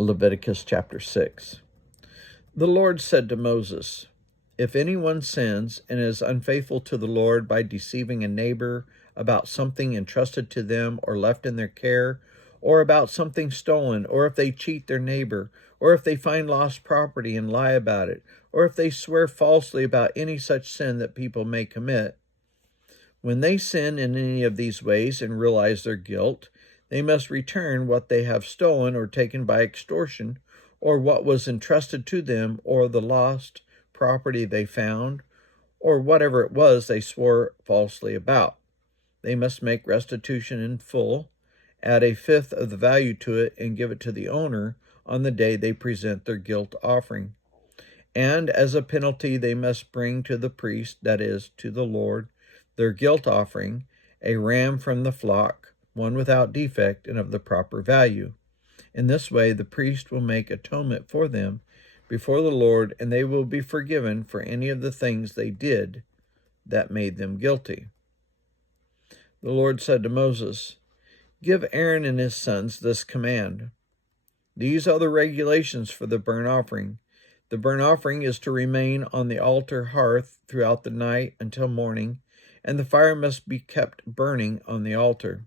Leviticus chapter 6. The Lord said to Moses, "If anyone sins and is unfaithful to the Lord by deceiving a neighbor about something entrusted to them or left in their care, or about something stolen, or if they cheat their neighbor, or if they find lost property and lie about it, or if they swear falsely about any such sin that people may commit, when they sin in any of these ways and realize their guilt, they must return what they have stolen or taken by extortion, or what was entrusted to them, or the lost property they found, or whatever it was they swore falsely about. They must make restitution in full, add a fifth of the value to it, and give it to the owner on the day they present their guilt offering. And as a penalty, they must bring to the priest, that is, to the Lord, their guilt offering, a ram from the flock, one without defect and of the proper value. In this way, the priest will make atonement for them before the Lord, and they will be forgiven for any of the things they did that made them guilty. The Lord said to Moses, "Give Aaron and his sons this command. These are the regulations for the burnt offering. The burnt offering is to remain on the altar hearth throughout the night until morning, and the fire must be kept burning on the altar.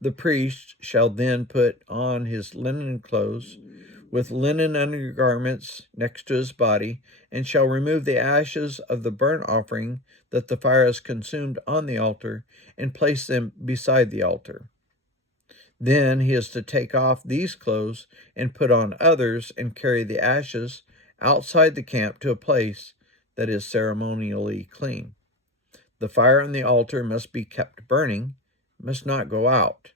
The priest shall then put on his linen clothes, with linen undergarments next to his body, and shall remove the ashes of the burnt offering that the fire has consumed on the altar, and place them beside the altar. Then he is to take off these clothes and put on others, and carry the ashes outside the camp to a place that is ceremonially clean. The fire on the altar must be kept burning, must not go out.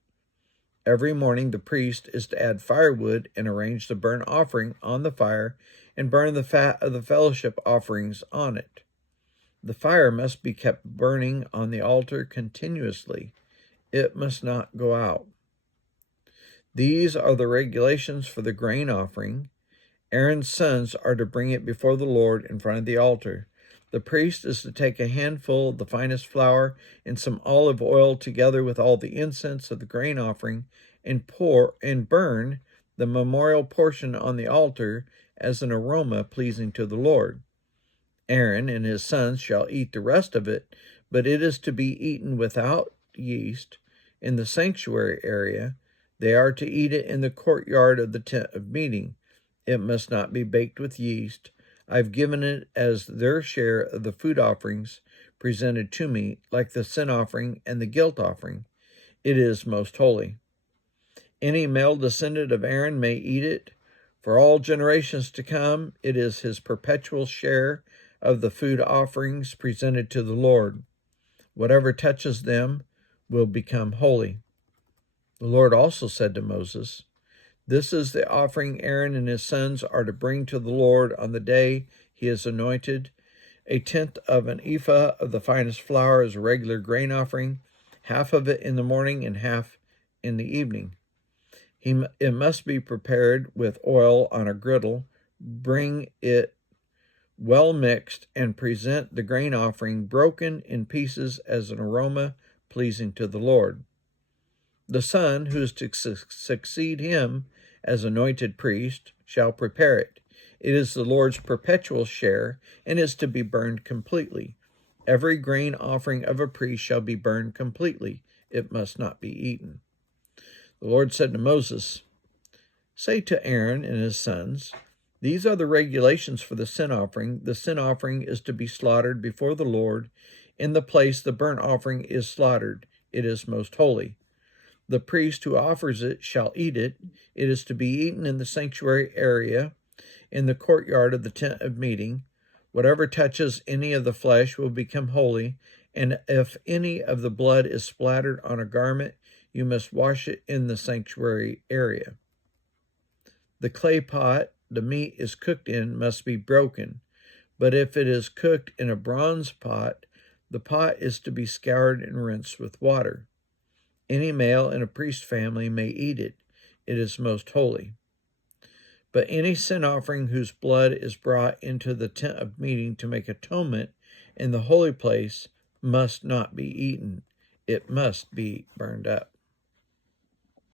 Every morning the priest is to add firewood and arrange the burnt offering on the fire and burn the fat of the fellowship offerings on it. The fire must be kept burning on the altar continuously. It must not go out. These are the regulations for the grain offering. Aaron's sons are to bring it before the Lord in front of the altar. The priest is to take a handful of the finest flour and some olive oil together with all the incense of the grain offering, and burn the memorial portion on the altar as an aroma pleasing to the Lord. Aaron and his sons shall eat the rest of it, but it is to be eaten without yeast in the sanctuary area. They are to eat it in the courtyard of the tent of meeting. It must not be baked with yeast. I've given it as their share of the food offerings presented to me, like the sin offering and the guilt offering. It is most holy. Any male descendant of Aaron may eat it. For all generations to come, it is his perpetual share of the food offerings presented to the Lord. Whatever touches them will become holy." The Lord also said to Moses, "This is the offering Aaron and his sons are to bring to the Lord on the day he is anointed. A tenth of an ephah of the finest flour is a regular grain offering, half of it in the morning and half in the evening. It must be prepared with oil on a griddle. Bring it well mixed and present the grain offering broken in pieces as an aroma pleasing to the Lord. The son who is to succeed him as anointed priest shall prepare it. It is the Lord's perpetual share and is to be burned completely. Every grain offering of a priest shall be burned completely. It must not be eaten." The Lord said to Moses, "Say to Aaron and his sons, these are the regulations for the sin offering. The sin offering is to be slaughtered before the Lord in the place the burnt offering is slaughtered. It is most holy. The priest who offers it shall eat it. It is to be eaten in the sanctuary area, in the courtyard of the tent of meeting. Whatever touches any of the flesh will become holy, and if any of the blood is splattered on a garment, you must wash it in the sanctuary area. The clay pot the meat is cooked in must be broken, but if it is cooked in a bronze pot, the pot is to be scoured and rinsed with water. Any male in a priest family may eat it. It is most holy. But any sin offering whose blood is brought into the tent of meeting to make atonement in the holy place must not be eaten. It must be burned up."